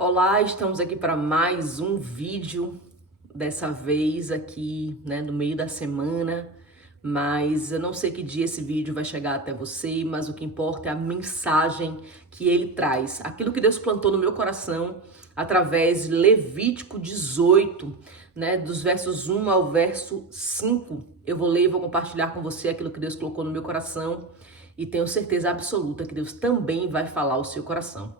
Olá, estamos aqui para mais um vídeo, dessa vez aqui, no meio da semana, mas eu não sei que dia esse vídeo vai chegar até você, mas o que importa é a mensagem que ele traz, aquilo que Deus plantou no meu coração através de Levítico 18, dos versos 1 ao verso 5. Eu vou ler e vou compartilhar com você aquilo que Deus colocou no meu coração e tenho certeza absoluta que Deus também vai falar ao seu coração.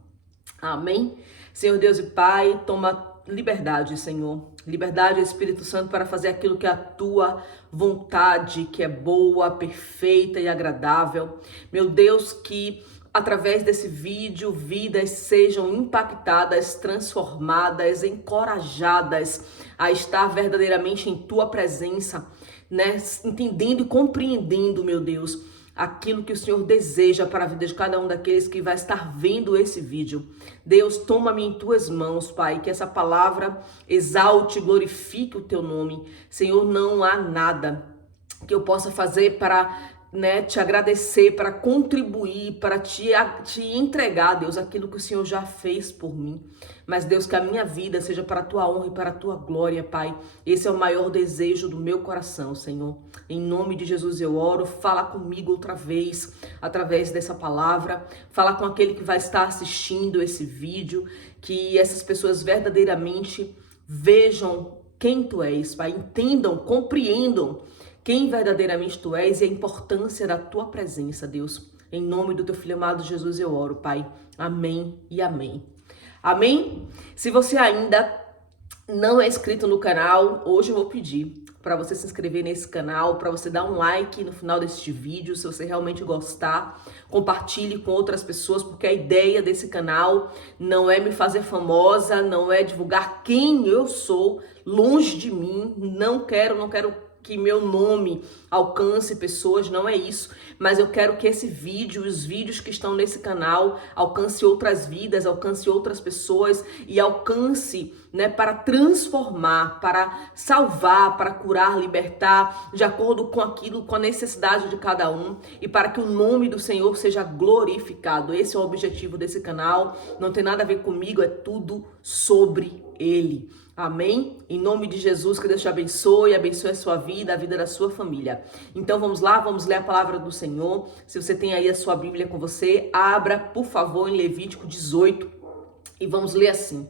Amém? Senhor Deus e Pai, toma liberdade, Senhor. Liberdade, Espírito Santo, para fazer aquilo que é a tua vontade, que é boa, perfeita e agradável. Meu Deus, que através desse vídeo, vidas sejam impactadas, transformadas, encorajadas a estar verdadeiramente em tua presença, entendendo e compreendendo, meu Deus, aquilo que o Senhor deseja para a vida de cada um daqueles que vai estar vendo esse vídeo. Deus, toma-me em tuas mãos, Pai, que essa palavra exalte e glorifique o teu nome. Senhor, não há nada que eu possa fazer para te agradecer, para contribuir, para te entregar, Deus, aquilo que o Senhor já fez por mim. Mas, Deus, que a minha vida seja para a tua honra e para a tua glória, Pai. Esse é o maior desejo do meu coração, Senhor. Em nome de Jesus eu oro, fala comigo outra vez, através dessa palavra. Fala com aquele que vai estar assistindo esse vídeo, que essas pessoas verdadeiramente vejam quem tu és, Pai. Entendam, compreendam quem verdadeiramente tu és e a importância da tua presença, Deus. Em nome do teu filho amado Jesus eu oro, Pai. Amém e amém. Amém? Se você ainda não é inscrito no canal, hoje eu vou pedir para você se inscrever nesse canal, para você dar um like no final deste vídeo, se você realmente gostar, compartilhe com outras pessoas, porque a ideia desse canal não é me fazer famosa, não é divulgar quem eu sou, longe de mim, não quero que meu nome alcance pessoas, não é isso, mas eu quero que esse vídeo, os vídeos que estão nesse canal, alcance outras vidas, alcance outras pessoas e alcance, para transformar, para salvar, para curar, libertar, de acordo com aquilo, com a necessidade de cada um e para que o nome do Senhor seja glorificado. Esse é o objetivo desse canal, não tem nada a ver comigo, é tudo sobre Ele. Amém? Em nome de Jesus, que Deus te abençoe a sua vida, a vida da sua família. Então vamos lá, vamos ler a palavra do Senhor. Se você tem aí a sua Bíblia com você, abra, por favor, em Levítico 18 e vamos ler assim.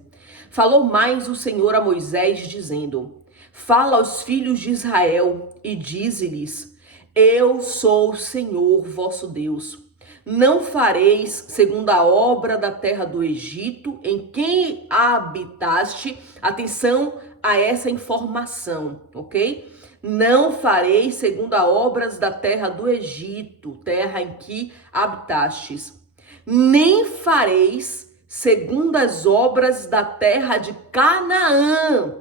Falou mais o Senhor a Moisés, dizendo: Fala aos filhos de Israel e dize-lhes: Eu sou o Senhor vosso Deus. Não fareis segundo a obra da terra do Egito, em quem habitaste. Atenção a essa informação, ok? Não fareis segundo as obras da terra do Egito, terra em que habitastes. Nem fareis segundo as obras da terra de Canaã,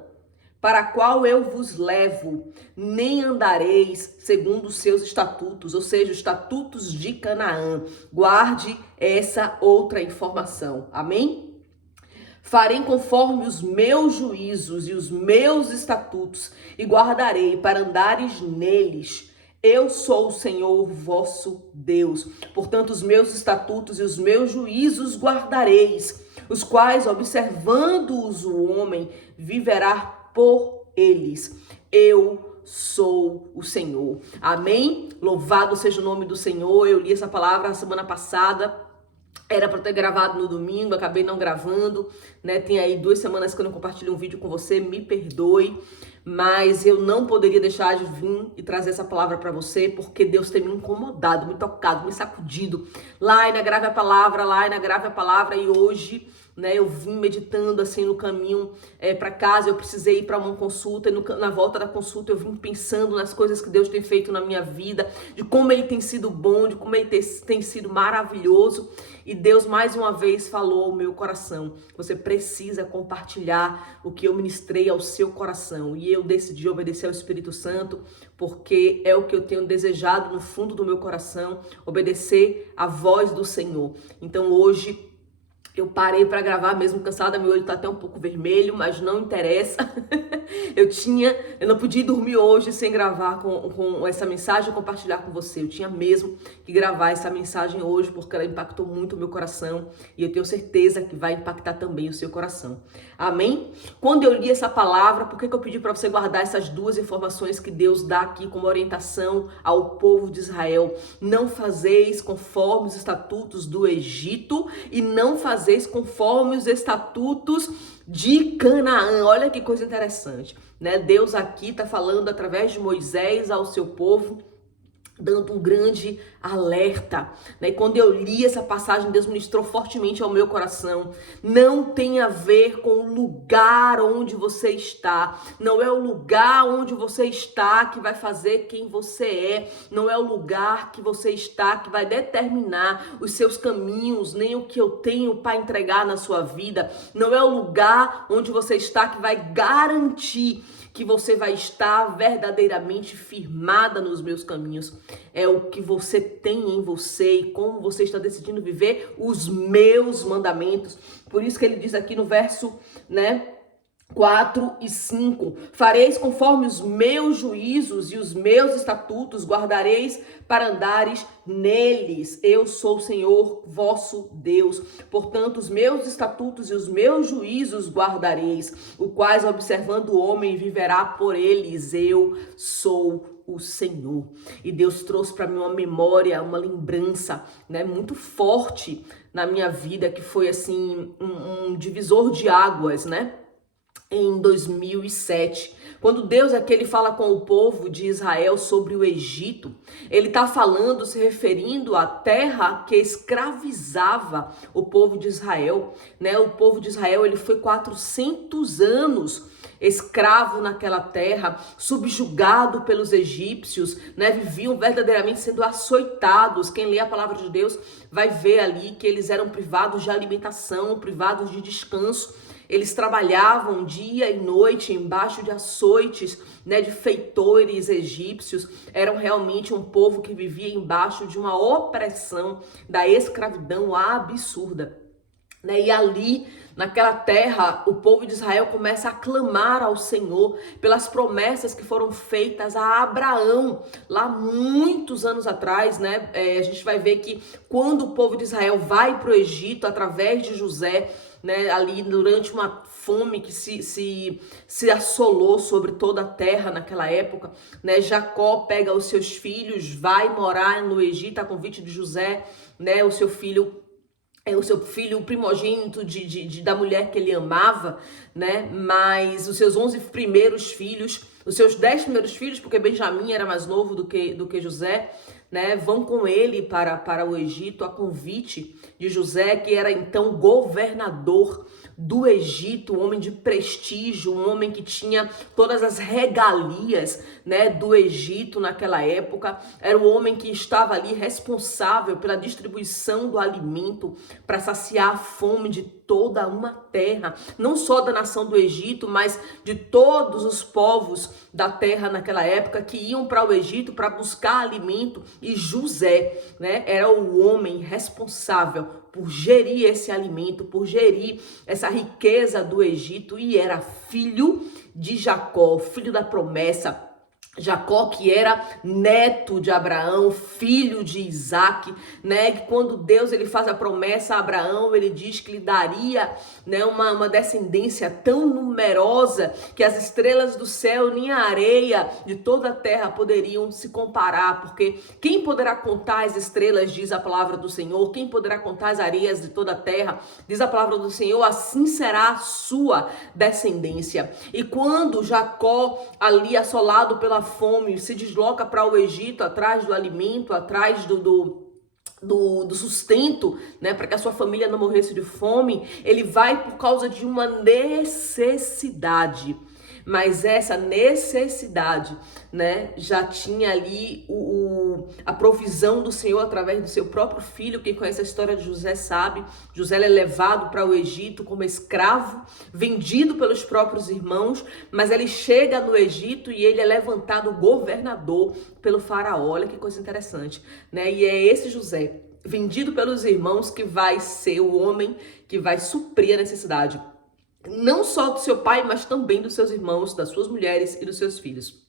para a qual eu vos levo, nem andareis segundo os seus estatutos, ou seja, os estatutos de Canaã. Guarde essa outra informação, amém? Farei conforme os meus juízos e os meus estatutos, e guardarei para andares neles. Eu sou o Senhor vosso Deus. Portanto, os meus estatutos e os meus juízos guardareis, os quais, observando-os o homem, viverá por eles. Eu sou o Senhor. Amém? Louvado seja o nome do Senhor. Eu li essa palavra na semana passada. Era para ter gravado no domingo, acabei não gravando, Tem aí 2 semanas que eu não compartilho um vídeo com você, me perdoe, mas eu não poderia deixar de vir e trazer essa palavra para você, porque Deus tem me incomodado, me tocado, me sacudido. Laina, grave a palavra, Laina, grave a palavra, e hoje, eu vim meditando assim no caminho para casa. Eu precisei ir para uma consulta, e na volta da consulta eu vim pensando nas coisas que Deus tem feito na minha vida, de como Ele tem sido bom, de como Ele tem sido maravilhoso. E Deus mais uma vez falou ao meu coração: você precisa compartilhar o que eu ministrei ao seu coração. E eu decidi obedecer ao Espírito Santo, porque é o que eu tenho desejado no fundo do meu coração, obedecer à voz do Senhor. Então hoje Eu parei para gravar mesmo cansada, meu olho tá até um pouco vermelho, mas não interessa. Eu não podia dormir hoje sem gravar com essa mensagem e compartilhar com você. Eu tinha mesmo que gravar essa mensagem hoje porque ela impactou muito o meu coração e eu tenho certeza que vai impactar também o seu coração. Amém? Quando eu li essa palavra, por que eu pedi para você guardar essas duas informações que Deus dá aqui como orientação ao povo de Israel? Não fazeis conforme os estatutos do Egito e não fazeis conforme os estatutos de Canaã. Olha que coisa interessante, né? Deus aqui está falando através de Moisés ao seu povo, dando um grande alerta, né? E quando eu li essa passagem, Deus ministrou fortemente ao meu coração. Não tem a ver com o lugar onde você está. Não é o lugar onde você está que vai fazer quem você é. Não é o lugar que você está que vai determinar os seus caminhos, nem o que eu tenho para entregar na sua vida. Não é o lugar onde você está que vai garantir que você vai estar verdadeiramente firmada nos meus caminhos. É o que você tem em você e como você está decidindo viver os meus mandamentos. Por isso que ele diz aqui no verso, 4 e 5, fareis conforme os meus juízos e os meus estatutos guardareis para andares neles. Eu sou o Senhor vosso Deus. Portanto, os meus estatutos e os meus juízos guardareis, o quais observando o homem viverá por eles. Eu sou o Senhor. E Deus trouxe para mim uma memória, uma lembrança, muito forte na minha vida, que foi assim um divisor de águas, em 2007, quando Deus aqui ele fala com o povo de Israel sobre o Egito, ele está falando, se referindo à terra que escravizava o povo de Israel, O povo de Israel ele foi 400 anos escravo naquela terra, subjugado pelos egípcios, viviam verdadeiramente sendo açoitados. Quem lê a palavra de Deus vai ver ali que eles eram privados de alimentação, privados de descanso. Eles trabalhavam dia e noite embaixo de açoites, de feitores egípcios. Eram realmente um povo que vivia embaixo de uma opressão da escravidão absurda. E ali, naquela terra, o povo de Israel começa a clamar ao Senhor pelas promessas que foram feitas a Abraão, lá muitos anos atrás, A gente vai ver que quando o povo de Israel vai para o Egito, através de José, ali durante uma fome que se assolou sobre toda a terra naquela época, Jacó pega os seus filhos, vai morar no Egito a convite de José, o seu filho primogênito da mulher que ele amava, mas os seus 11 primeiros filhos, os seus 10 primeiros filhos, porque Benjamim era mais novo do que José, vão com ele para o Egito a convite de José, que era então governador do Egito, um homem de prestígio, um homem que tinha todas as regalias, do Egito naquela época. Era o homem que estava ali responsável pela distribuição do alimento para saciar a fome de toda uma terra, não só da nação do Egito, mas de todos os povos da terra naquela época que iam para o Egito para buscar alimento. E José, era o homem responsável por gerir esse alimento, por gerir essa riqueza do Egito, e era filho de Jacó, filho da promessa. Jacó, que era neto de Abraão, filho de Isaac, que quando Deus ele faz a promessa a Abraão, ele diz que lhe daria, uma descendência tão numerosa que as estrelas do céu nem a areia de toda a terra poderiam se comparar, porque quem poderá contar as estrelas, diz a palavra do Senhor, quem poderá contar as areias de toda a terra, diz a palavra do Senhor, assim será a sua descendência. E quando Jacó, ali assolado pela fome, se desloca para o Egito atrás do alimento, atrás do sustento, para que a sua família não morresse de fome, ele vai por causa de uma necessidade. Mas essa necessidade, já tinha ali a provisão do Senhor através do seu próprio filho. Quem conhece a história de José sabe. José é levado para o Egito como escravo, vendido pelos próprios irmãos, mas ele chega no Egito e ele é levantado governador pelo faraó. Olha que coisa interessante, E é esse José vendido pelos irmãos, que vai ser o homem que vai suprir a necessidade, não só do seu pai, mas também dos seus irmãos, das suas mulheres e dos seus filhos.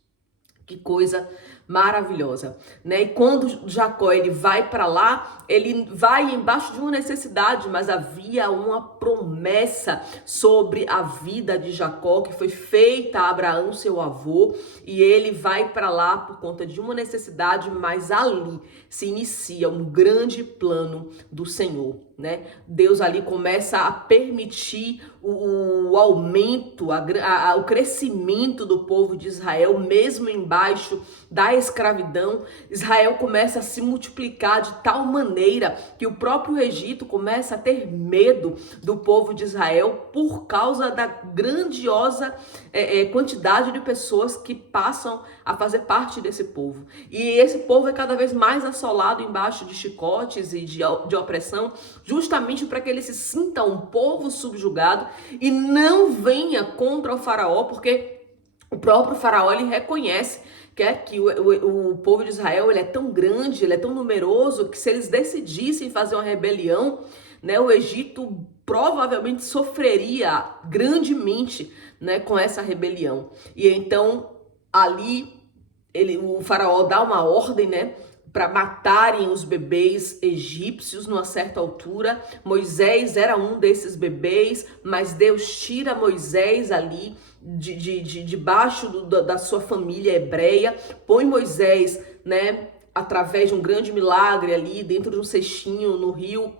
Que coisa maravilhosa, né? E quando Jacó ele vai para lá, ele vai embaixo de uma necessidade, mas havia uma promessa sobre a vida de Jacó que foi feita a Abraão, seu avô, e ele vai para lá por conta de uma necessidade, mas ali se inicia um grande plano do Senhor, né? Deus ali começa a permitir o aumento, o crescimento do povo de Israel, mesmo embaixo da escravidão. Israel começa a se multiplicar de tal maneira que o próprio Egito começa a ter medo do povo de Israel por causa da grandiosa quantidade de pessoas que passam a fazer parte desse povo. E esse povo é cada vez mais assolado embaixo de chicotes e de opressão, justamente para que ele se sinta um povo subjugado e não venha contra o faraó, porque o próprio faraó ele reconhece que o povo de Israel ele é tão grande, ele é tão numeroso, que se eles decidissem fazer uma rebelião, né, o Egito provavelmente sofreria grandemente, né, com essa rebelião. E então ali o faraó dá uma ordem, né, para matarem os bebês egípcios numa certa altura. Moisés era um desses bebês, mas Deus tira Moisés ali debaixo da sua família hebreia, põe Moisés, né, através de um grande milagre ali dentro de um cestinho no rio,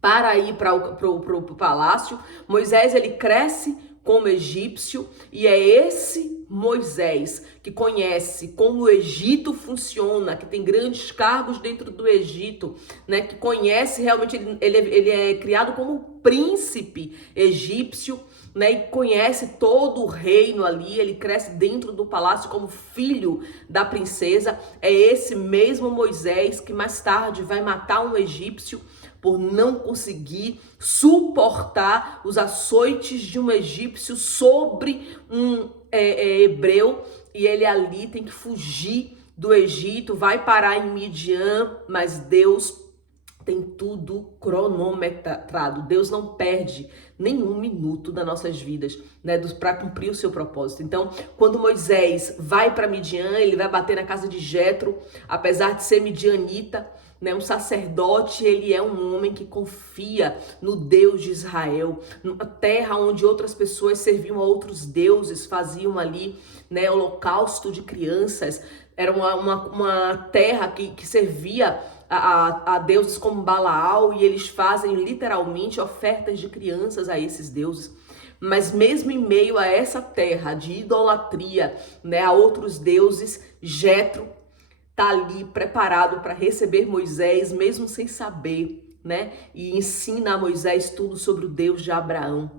para ir para o palácio. Moisés ele cresce como egípcio, e é esse Moisés que conhece como o Egito funciona, que tem grandes cargos dentro do Egito, né, que conhece realmente, ele é criado como príncipe egípcio, né, e conhece todo o reino ali, ele cresce dentro do palácio como filho da princesa. É esse mesmo Moisés que mais tarde vai matar um egípcio por não conseguir suportar os açoites de um egípcio sobre um hebreu, e ele ali tem que fugir do Egito, vai parar em Midian, mas Deus tem tudo cronometrado. Deus não perde nenhum minuto das nossas vidas, né, para cumprir o seu propósito. Então, quando Moisés vai para Midian, ele vai bater na casa de Jetro, apesar de ser midianita, né, um sacerdote, ele é um homem que confia no Deus de Israel, numa terra onde outras pessoas serviam a outros deuses, faziam ali, né, holocausto de crianças. Era uma terra que servia a deuses como Balaal, e eles fazem literalmente ofertas de crianças a esses deuses. Mas mesmo em meio a essa terra de idolatria, né, a outros deuses, Jetro tá ali preparado para receber Moisés, mesmo sem saber, né? E ensina a Moisés tudo sobre o Deus de Abraão.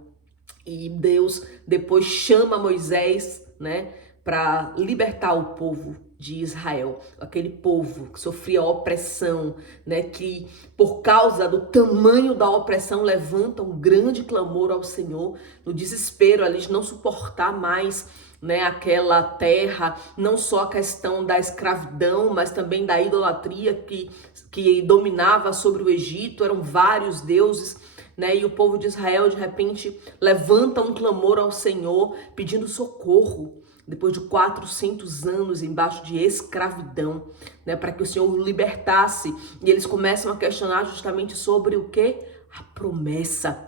E Deus depois chama Moisés, né, para libertar o povo de Israel, aquele povo que sofria opressão, né, que por causa do tamanho da opressão levanta um grande clamor ao Senhor, no desespero ali de não suportar mais, né, aquela terra, não só a questão da escravidão, mas também da idolatria que dominava sobre o Egito. Eram vários deuses, né, e o povo de Israel de repente levanta um clamor ao Senhor pedindo socorro, depois de 400 anos embaixo de escravidão, né, para que o Senhor o libertasse. E eles começam a questionar justamente sobre o quê? A promessa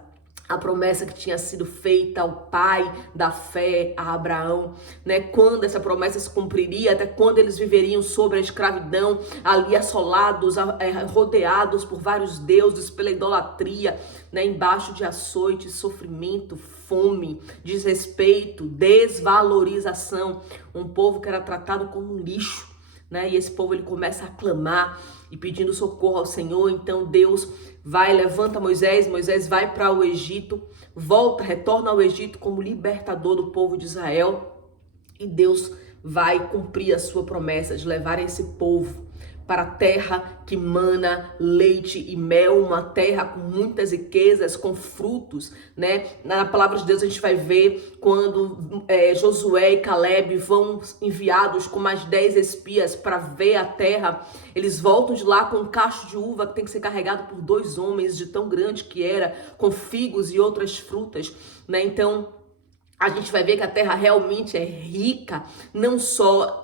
que tinha sido feita ao pai da fé, a Abraão, né? Quando essa promessa se cumpriria, até quando eles viveriam sobre a escravidão, ali assolados, rodeados por vários deuses, pela idolatria, né? Embaixo de açoite, sofrimento, fome, desrespeito, desvalorização. Um povo que era tratado como um lixo, né? E esse povo ele começa a clamar e pedindo socorro ao Senhor. Então Deus levanta Moisés, Moisés vai para o Egito, retorna ao Egito como libertador do povo de Israel, e Deus vai cumprir a sua promessa de levar esse povo para a terra que mana leite e mel, uma terra com muitas riquezas, com frutos, né? Na palavra de Deus a gente vai ver quando Josué e Caleb vão enviados com mais 10 espias para ver a terra, eles voltam de lá com um cacho de uva que tem que ser carregado por 2 homens, de tão grande que era, com figos e outras frutas, né? Então a gente vai ver que a terra realmente é rica, não só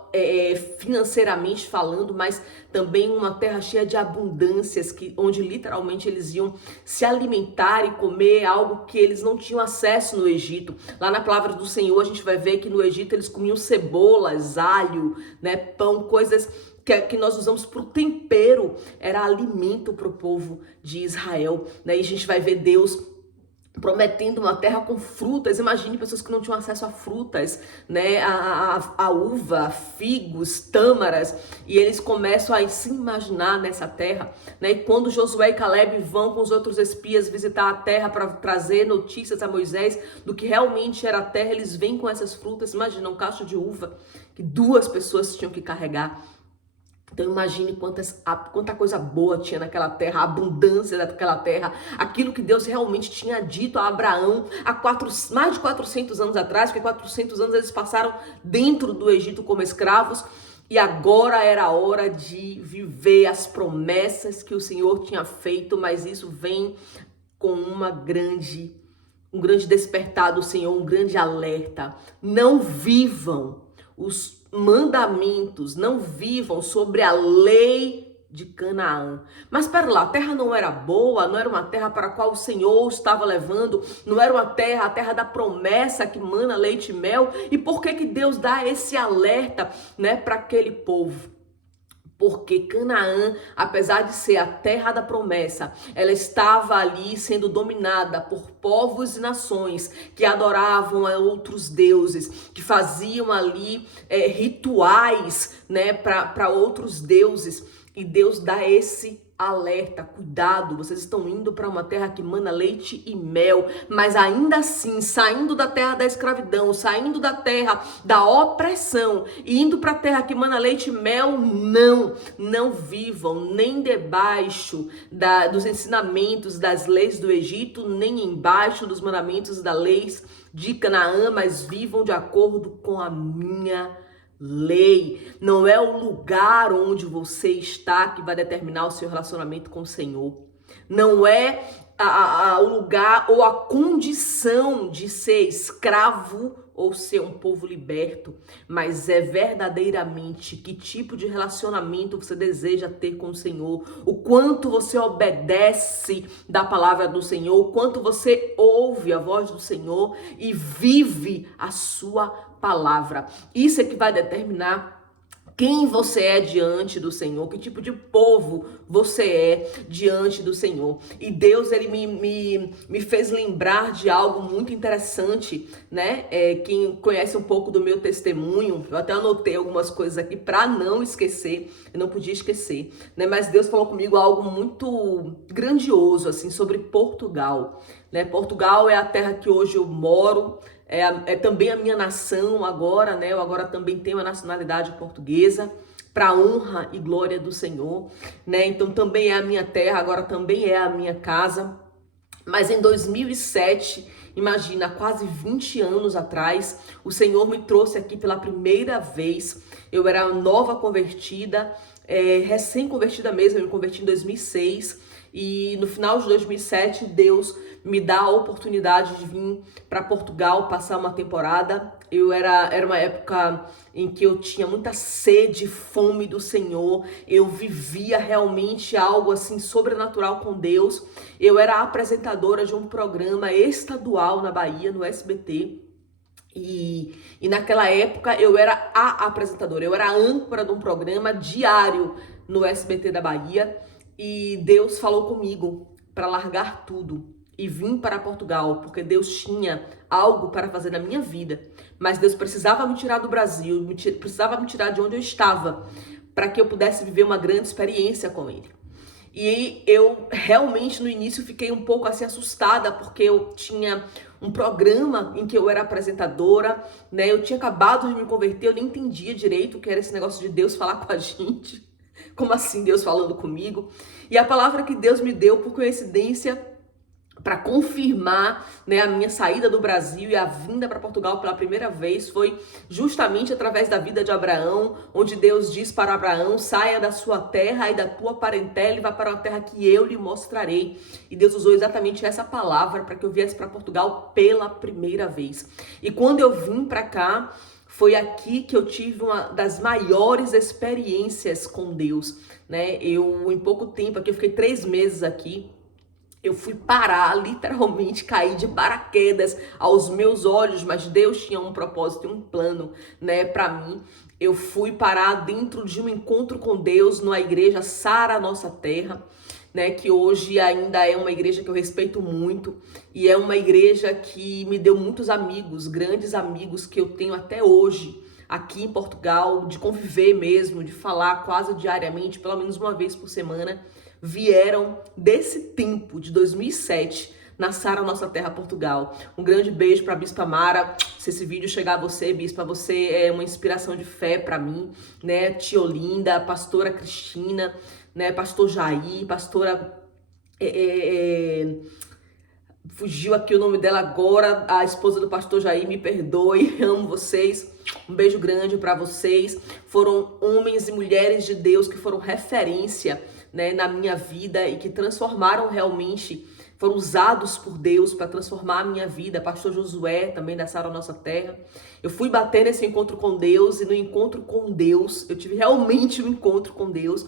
financeiramente falando, mas também uma terra cheia de abundâncias, onde literalmente eles iam se alimentar e comer algo que eles não tinham acesso no Egito. Lá na palavra do Senhor a gente vai ver que no Egito eles comiam cebolas, alho, né, pão, coisas que nós usamos para o tempero, era alimento para o povo de Israel, né? E a gente vai ver Deus prometendo uma terra com frutas. Imagine pessoas que não tinham acesso a frutas, né, a uva, figos, tâmaras, e eles começam a se imaginar nessa terra, né? E quando Josué e Caleb vão com os outros espias visitar a terra para trazer notícias a Moisés do que realmente era a terra, eles vêm com essas frutas. Imagina um cacho de uva que 2 pessoas tinham que carregar. Então imagine quanta coisa boa tinha naquela terra, a abundância daquela terra, aquilo que Deus realmente tinha dito a Abraão há mais de 400 anos atrás, porque 400 anos eles passaram dentro do Egito como escravos, e agora era a hora de viver as promessas que o Senhor tinha feito, mas isso vem com um grande despertar do Senhor, um grande alerta. Não vivam os mandamentos, não vivam sobre a lei de Canaã. Mas espera lá, a terra não era boa, não era uma terra para a qual o Senhor estava levando, não era uma terra, a terra da promessa que mana leite e mel. E por que Deus dá esse alerta, né, para aquele povo? Porque Canaã, apesar de ser a terra da promessa, ela estava ali sendo dominada por povos e nações que adoravam a outros deuses, que faziam ali rituais, né, para outros deuses. E Deus dá esse alerta, cuidado, vocês estão indo para uma terra que mana leite e mel, mas ainda assim, saindo da terra da escravidão, saindo da terra da opressão e indo para a terra que mana leite e mel, não vivam nem debaixo dos ensinamentos das leis do Egito, nem embaixo dos mandamentos das leis de Canaã, mas vivam de acordo com a minha lei. Não é o lugar onde você está que vai determinar o seu relacionamento com o Senhor. Não é o lugar ou a condição de ser escravo ou ser um povo liberto, mas é verdadeiramente que tipo de relacionamento você deseja ter com o Senhor, o quanto você obedece da palavra do Senhor, o quanto você ouve a voz do Senhor e vive a sua palavra. Isso é que vai determinar quem você é diante do Senhor, que tipo de povo você é diante do Senhor. E Deus, ele me fez lembrar de algo muito interessante, né? Quem conhece um pouco do meu testemunho, eu até anotei algumas coisas aqui para não esquecer, eu não podia esquecer, né? Mas Deus falou comigo algo muito grandioso, assim, sobre Portugal, né? Portugal é a terra que hoje eu moro, é também a minha nação agora, né? Eu agora também tenho a nacionalidade portuguesa, para honra e glória do Senhor, né? Então também é a minha terra, agora também é a minha casa. Mas em 2007, imagina, quase 20 anos atrás, o Senhor me trouxe aqui pela primeira vez. Eu era nova convertida, recém-convertida mesmo, eu me converti em 2006. E no final de 2007, Deus me dá a oportunidade de vir para Portugal passar uma temporada. Era uma época em que eu tinha muita sede e fome do Senhor. Eu vivia realmente algo assim sobrenatural com Deus. Eu era apresentadora de um programa estadual na Bahia, no SBT. E naquela época eu era a apresentadora, eu era a âncora de um programa diário no SBT da Bahia. E Deus falou comigo para largar tudo e vir para Portugal, porque Deus tinha algo para fazer na minha vida. Mas Deus precisava me tirar do Brasil, precisava me tirar de onde eu estava, para que eu pudesse viver uma grande experiência com Ele. E eu realmente no início fiquei um pouco assim assustada, porque eu tinha um programa em que eu era apresentadora, né? Eu tinha acabado de me converter, eu nem entendia direito o que era esse negócio de Deus falar com a gente. Como assim Deus falando comigo? E a palavra que Deus me deu, por coincidência, para confirmar, né, a minha saída do Brasil e a vinda para Portugal pela primeira vez foi justamente através da vida de Abraão, onde Deus diz para Abraão: saia da sua terra e da tua parentela e vá para uma terra que eu lhe mostrarei. E Deus usou exatamente essa palavra para que eu viesse para Portugal pela primeira vez. E quando eu vim para cá, foi aqui que eu tive uma das maiores experiências com Deus, né? Eu, em pouco tempo aqui, eu fiquei 3 meses aqui. Eu fui parar, literalmente cair de paraquedas aos meus olhos, mas Deus tinha um propósito e um plano, né, para mim. Eu fui parar dentro de um encontro com Deus numa igreja Sara Nossa Terra, né, que hoje ainda é uma igreja que eu respeito muito e é uma igreja que me deu muitos amigos, grandes amigos que eu tenho até hoje aqui em Portugal, de conviver mesmo, de falar quase diariamente, pelo menos uma vez por semana. Vieram desse tempo de 2007 na Sara Nossa Terra, Portugal. Um grande beijo para a Bispa Mara. Se esse vídeo chegar a você, Bispa, você é uma inspiração de fé para mim, né? Tia Olinda, pastora Cristina, né? Pastor Jair, pastora fugiu aqui o nome dela agora, a esposa do pastor Jair, me perdoe, amo vocês. Um beijo grande para vocês. Foram homens e mulheres de Deus que foram referência, né, na minha vida e que transformaram realmente, foram usados por Deus para transformar a minha vida. Pastor Josué, também da Sara Nossa Terra. Eu fui bater nesse encontro com Deus e no encontro com Deus, eu tive realmente um encontro com Deus.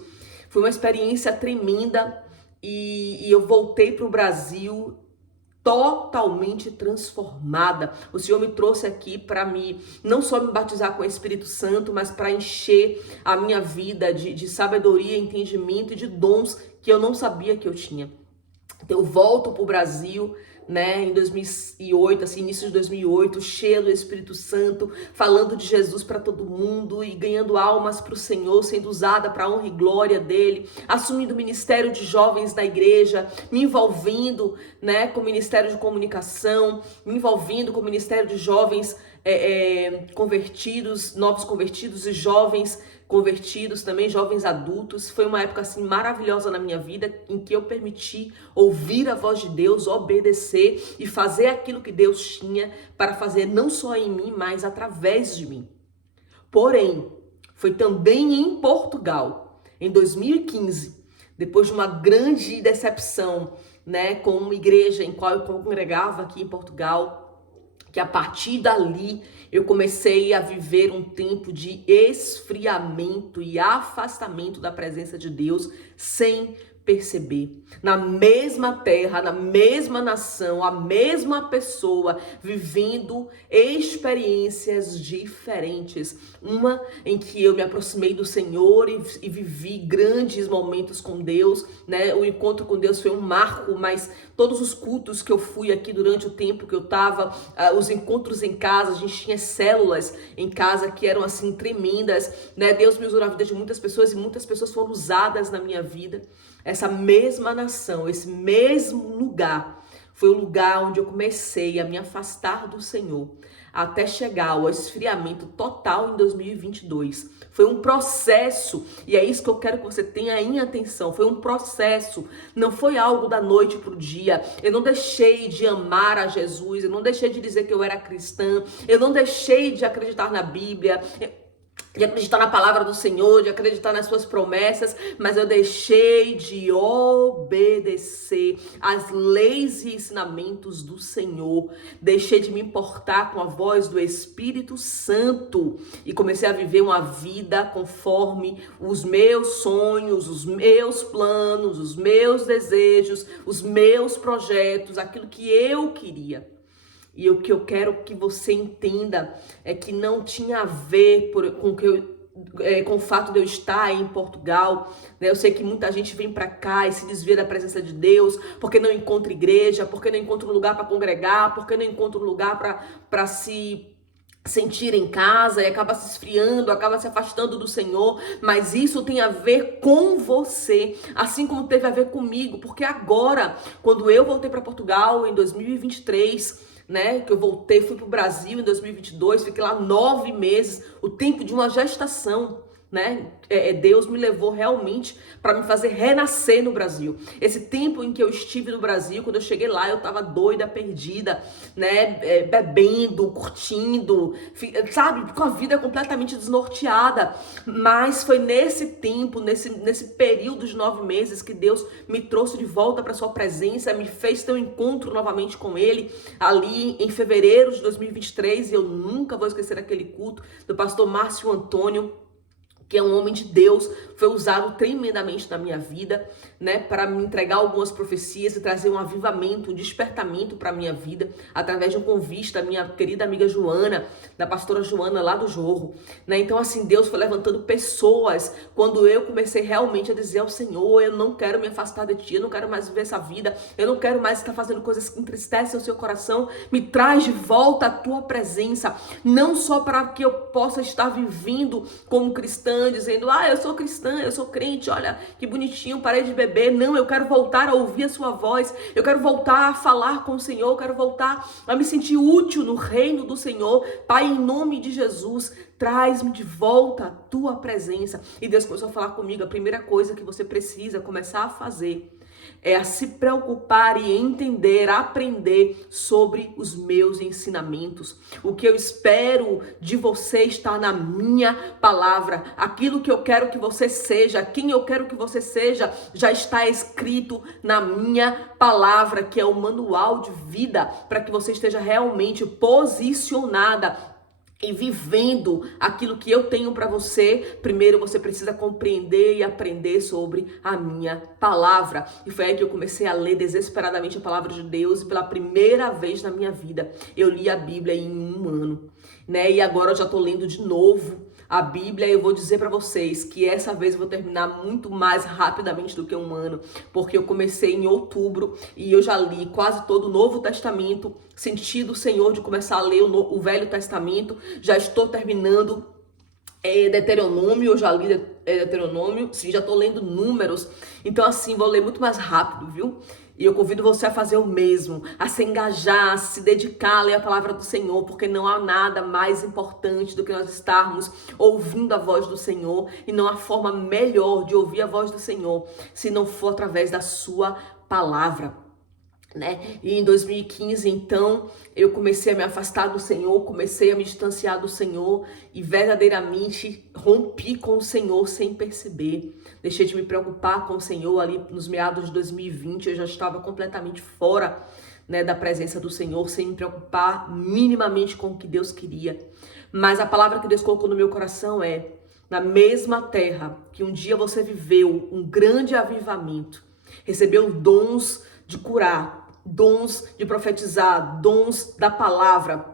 Foi uma experiência tremenda e eu voltei para o Brasil totalmente transformada. O Senhor me trouxe aqui para não só me batizar com o Espírito Santo, mas para encher a minha vida de sabedoria, entendimento e de dons que eu não sabia que eu tinha. Então eu volto para o Brasil, né, em 2008, assim, início de 2008, cheia do Espírito Santo, falando de Jesus para todo mundo e ganhando almas para o Senhor, sendo usada para a honra e glória dele, assumindo o ministério de jovens na igreja, me envolvendo, né, com o ministério de comunicação, me envolvendo com o ministério de jovens convertidos, novos convertidos e jovens convertidos, também jovens adultos. Foi uma época assim maravilhosa na minha vida, em que eu permiti ouvir a voz de Deus, obedecer e fazer aquilo que Deus tinha para fazer, não só em mim, mas através de mim. Porém, foi também em Portugal, em 2015, depois de uma grande decepção, né, com uma igreja em qual eu congregava aqui em Portugal, que a partir dali eu comecei a viver um tempo de esfriamento e afastamento da presença de Deus sem perceber. Na mesma terra, na mesma nação, a mesma pessoa vivendo experiências diferentes. Uma em que eu me aproximei do Senhor e vivi grandes momentos com Deus, né? O encontro com Deus foi um marco, mas todos os cultos que eu fui aqui durante o tempo que eu tava, os encontros em casa, a gente tinha células em casa que eram assim tremendas, né? Deus me usou na vida de muitas pessoas e muitas pessoas foram usadas na minha vida. Essa mesma nação, esse mesmo lugar, foi o lugar onde eu comecei a me afastar do Senhor, até chegar ao esfriamento total em 2022. Foi um processo, e é isso que eu quero que você tenha em atenção. Foi um processo, não foi algo da noite para o dia. Eu não deixei de amar a Jesus, eu não deixei de dizer que eu era cristã, eu não deixei de acreditar na Bíblia, de acreditar na palavra do Senhor, de acreditar nas suas promessas, mas eu deixei de obedecer às leis e ensinamentos do Senhor. Deixei de me importar com a voz do Espírito Santo e comecei a viver uma vida conforme os meus sonhos, os meus planos, os meus desejos, os meus projetos, aquilo que eu queria. E o que eu quero que você entenda é que não tinha a ver com o fato de eu estar aí em Portugal, né? Eu sei que muita gente vem para cá e se desvia da presença de Deus, porque não encontra igreja, porque não encontra um lugar para congregar, porque não encontra um lugar para se sentir em casa e acaba se esfriando, acaba se afastando do Senhor. Mas isso tem a ver com você, assim como teve a ver comigo, porque agora, quando eu voltei para Portugal em 2023, né, que eu voltei, fui pro Brasil em 2022, fiquei lá 9 meses, o tempo de uma gestação, né? Deus me levou realmente para me fazer renascer no Brasil. Esse tempo em que eu estive no Brasil, quando eu cheguei lá, eu tava doida, perdida, né? Bebendo, curtindo, sabe? Com a vida completamente desnorteada. Mas foi nesse tempo, nesse período de 9 meses que Deus me trouxe de volta para sua presença, me fez ter um encontro novamente com Ele, ali em fevereiro de 2023, e eu nunca vou esquecer aquele culto do pastor Márcio Antônio, que é um homem de Deus, foi usado tremendamente na minha vida, né, para me entregar algumas profecias e trazer um avivamento, um despertamento para a minha vida, através de um convite da minha querida amiga Joana, da pastora Joana lá do Jorro, né? Então, assim, Deus foi levantando pessoas quando eu comecei realmente a dizer ao Senhor: eu não quero me afastar de Ti, eu não quero mais viver essa vida, eu não quero mais estar fazendo coisas que entristecem o seu coração, me traz de volta a Tua presença, não só para que eu possa estar vivendo como cristã, dizendo: eu sou cristã, eu sou crente, olha que bonitinho, parei de beber. Não, eu quero voltar a ouvir a sua voz, eu quero voltar a falar com o Senhor, eu quero voltar a me sentir útil no reino do Senhor. Pai, em nome de Jesus, traz-me de volta a tua presença. E Deus começou a falar comigo: a primeira coisa que você precisa começar a fazer é a se preocupar e entender, aprender sobre os meus ensinamentos. O que eu espero de você está na minha palavra. Aquilo que eu quero que você seja, quem eu quero que você seja, já está escrito na minha palavra, que é o manual de vida, para que você esteja realmente posicionada e vivendo aquilo que eu tenho para você. Primeiro você precisa compreender e aprender sobre a minha palavra. E foi aí que eu comecei a ler desesperadamente a palavra de Deus. E pela primeira vez na minha vida, eu li a Bíblia em 1 ano, né? E agora eu já tô lendo de novo a Bíblia. Eu vou dizer para vocês que essa vez eu vou terminar muito mais rapidamente do que 1 ano, porque eu comecei em outubro e eu já li quase todo o Novo Testamento. Senti do Senhor de começar a ler o Velho Testamento. Já estou terminando Deuteronômio, eu já li Deuteronômio, sim, já estou lendo Números. Então, assim, vou ler muito mais rápido, viu? E eu convido você a fazer o mesmo, a se engajar, a se dedicar a ler a palavra do Senhor, porque não há nada mais importante do que nós estarmos ouvindo a voz do Senhor, e não há forma melhor de ouvir a voz do Senhor se não for através da sua palavra, né? E em 2015, então, eu comecei a me afastar do Senhor, comecei a me distanciar do Senhor e verdadeiramente rompi com o Senhor sem perceber. Deixei de me preocupar com o Senhor ali nos meados de 2020, eu já estava completamente fora, né, da presença do Senhor, sem me preocupar minimamente com o que Deus queria. Mas a palavra que Deus colocou no meu coração é: na mesma terra que um dia você viveu um grande avivamento, recebeu dons de curar, dons de profetizar, dons da palavra,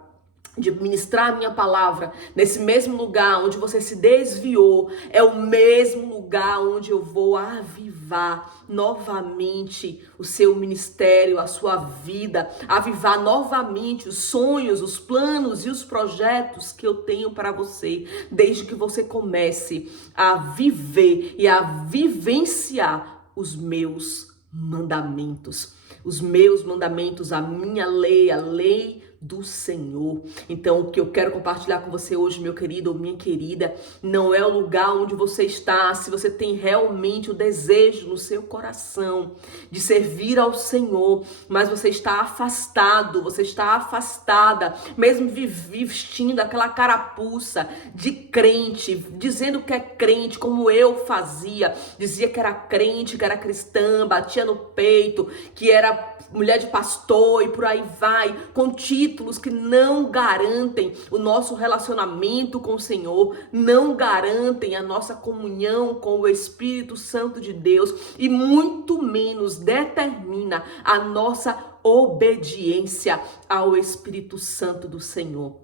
de ministrar a minha palavra, nesse mesmo lugar onde você se desviou, é o mesmo lugar onde eu vou avivar novamente o seu ministério, a sua vida, avivar novamente os sonhos, os planos e os projetos que eu tenho para você, desde que você comece a viver e a vivenciar os meus mandamentos. Os meus mandamentos, a minha lei, a lei do Senhor. Então, o que eu quero compartilhar com você hoje, meu querido ou minha querida, não é o lugar onde você está, se você tem realmente o desejo no seu coração de servir ao Senhor, mas você está afastado, você está afastada, mesmo vestindo aquela carapuça de crente, dizendo que é crente, como eu fazia, dizia que era crente, que era cristã, batia no peito, que era mulher de pastor e por aí vai, com títulos que não garantem o nosso relacionamento com o Senhor, não garantem a nossa comunhão com o Espírito Santo de Deus e muito menos determina a nossa obediência ao Espírito Santo do Senhor.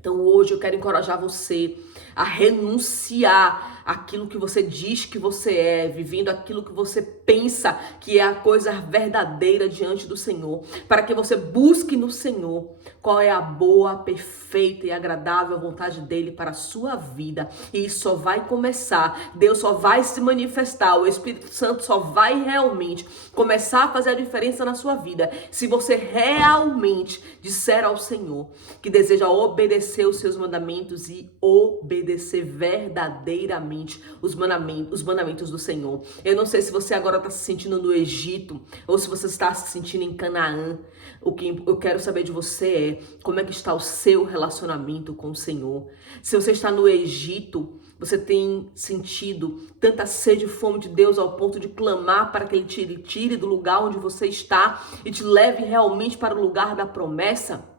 Então hoje eu quero encorajar você a renunciar aquilo que você diz que você é, vivendo aquilo que você pensa que é a coisa verdadeira diante do Senhor, para que você busque no Senhor qual é a boa, perfeita e agradável vontade dele para a sua vida. E isso só vai começar, Deus só vai se manifestar, o Espírito Santo só vai realmente começar a fazer a diferença na sua vida se você realmente disser ao Senhor que deseja obedecer obedecer os seus mandamentos e obedecer verdadeiramente os mandamentos do Senhor. Eu não sei se você agora está se sentindo no Egito ou se você está se sentindo em Canaã. O que eu quero saber de você é como é que está o seu relacionamento com o Senhor. Se você está no Egito, você tem sentido tanta sede e fome de Deus ao ponto de clamar para que Ele te tire do lugar onde você está e te leve realmente para o lugar da promessa?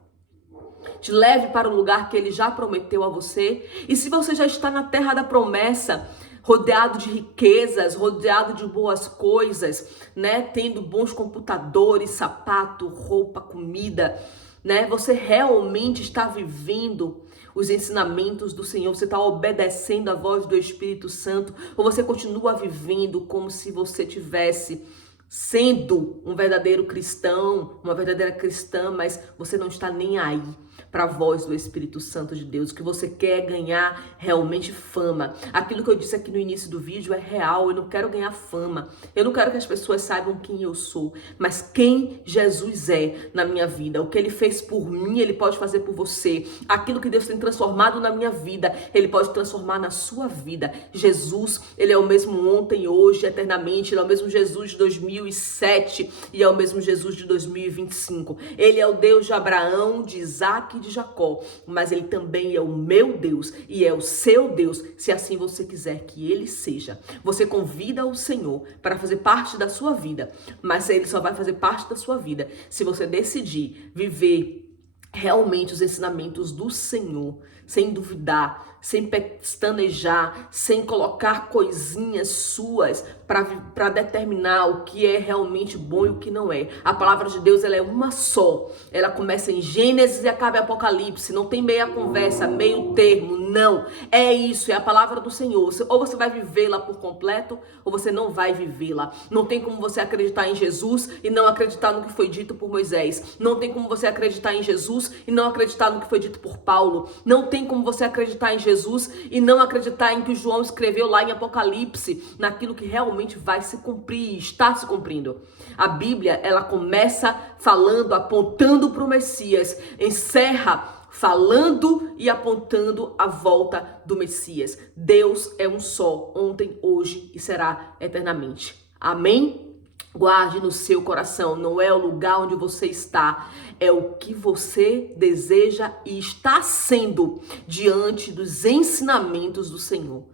Te leve para o lugar que Ele já prometeu a você? E se você já está na terra da promessa, rodeado de riquezas, rodeado de boas coisas, né? Tendo bons computadores, sapato, roupa, comida, né? Você realmente está vivendo os ensinamentos do Senhor? Você está obedecendo a voz do Espírito Santo? Ou você continua vivendo como se você tivesse sendo um verdadeiro cristão, uma verdadeira cristã, mas você não está nem aí para a voz do Espírito Santo de Deus? O que você quer é ganhar realmente fama. Aquilo que eu disse aqui no início do vídeo é real. Eu não quero ganhar fama. Eu não quero que as pessoas saibam quem eu sou, mas quem Jesus é na minha vida. O que Ele fez por mim, Ele pode fazer por você. Aquilo que Deus tem transformado na minha vida, Ele pode transformar na sua vida. Jesus, Ele é o mesmo ontem, hoje, eternamente. Ele é o mesmo Jesus de 2007 e é o mesmo Jesus de 2025. Ele é o Deus de Abraão, de Isaac e de Jacó, mas Ele também é o meu Deus e é o seu Deus, se assim você quiser que Ele seja. Você convida o Senhor para fazer parte da sua vida, mas Ele só vai fazer parte da sua vida se você decidir viver realmente os ensinamentos do Senhor, sem duvidar, sem pestanejar, sem colocar coisinhas suas para determinar o que é realmente bom e o que não é. A palavra de Deus, ela é uma só. Ela começa em Gênesis e acaba em Apocalipse. Não tem meia conversa, meio termo, não. É isso, é a palavra do Senhor. Ou você vai vivê-la por completo, ou você não vai vivê-la. Não tem como você acreditar em Jesus e não acreditar no que foi dito por Moisés. Não tem como você acreditar em Jesus e não acreditar no que foi dito por Paulo. Não tem como você acreditar em Jesus e não acreditar em que João escreveu lá em Apocalipse, naquilo que realmente vai se cumprir, está se cumprindo. A Bíblia, ela começa falando, apontando para o Messias, encerra falando e apontando a volta do Messias. Deus é um só, ontem, hoje e será eternamente. Amém? Guarde no seu coração, não é o lugar onde você está, é o que você deseja e está sendo diante dos ensinamentos do Senhor.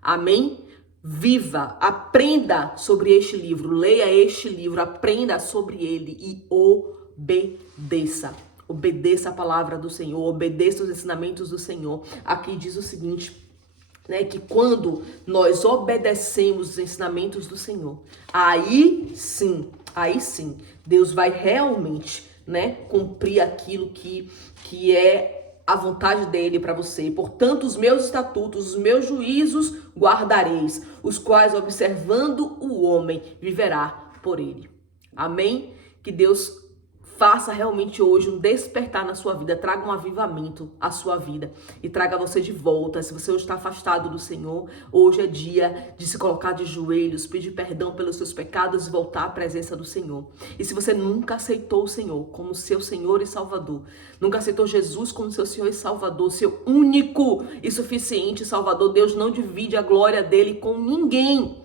Amém? Viva, aprenda sobre este livro, leia este livro, aprenda sobre ele e obedeça. Obedeça a palavra do Senhor, obedeça os ensinamentos do Senhor. Aqui diz o seguinte, né, que quando nós obedecemos os ensinamentos do Senhor, aí sim, Deus vai realmente, né, cumprir aquilo que é a vontade dele para você. Portanto, os meus estatutos, os meus juízos guardareis, os quais, observando o homem, viverá por ele. Amém? Que Deus faça realmente hoje um despertar na sua vida, traga um avivamento à sua vida e traga você de volta. Se você hoje está afastado do Senhor, hoje é dia de se colocar de joelhos, pedir perdão pelos seus pecados e voltar à presença do Senhor. E se você nunca aceitou o Senhor como seu Senhor e Salvador, nunca aceitou Jesus como seu Senhor e Salvador, seu único e suficiente Salvador, Deus não divide a glória dele com ninguém.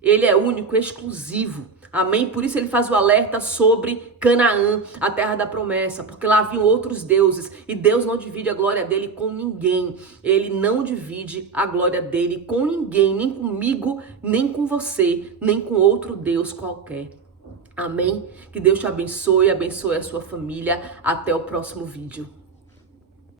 Ele é único, exclusivo. Amém? Por isso ele faz o alerta sobre Canaã, a terra da promessa, porque lá haviam outros deuses e Deus não divide a glória dele com ninguém. Ele não divide a glória dele com ninguém, nem comigo, nem com você, nem com outro Deus qualquer. Amém? Que Deus te abençoe a sua família. Até o próximo vídeo.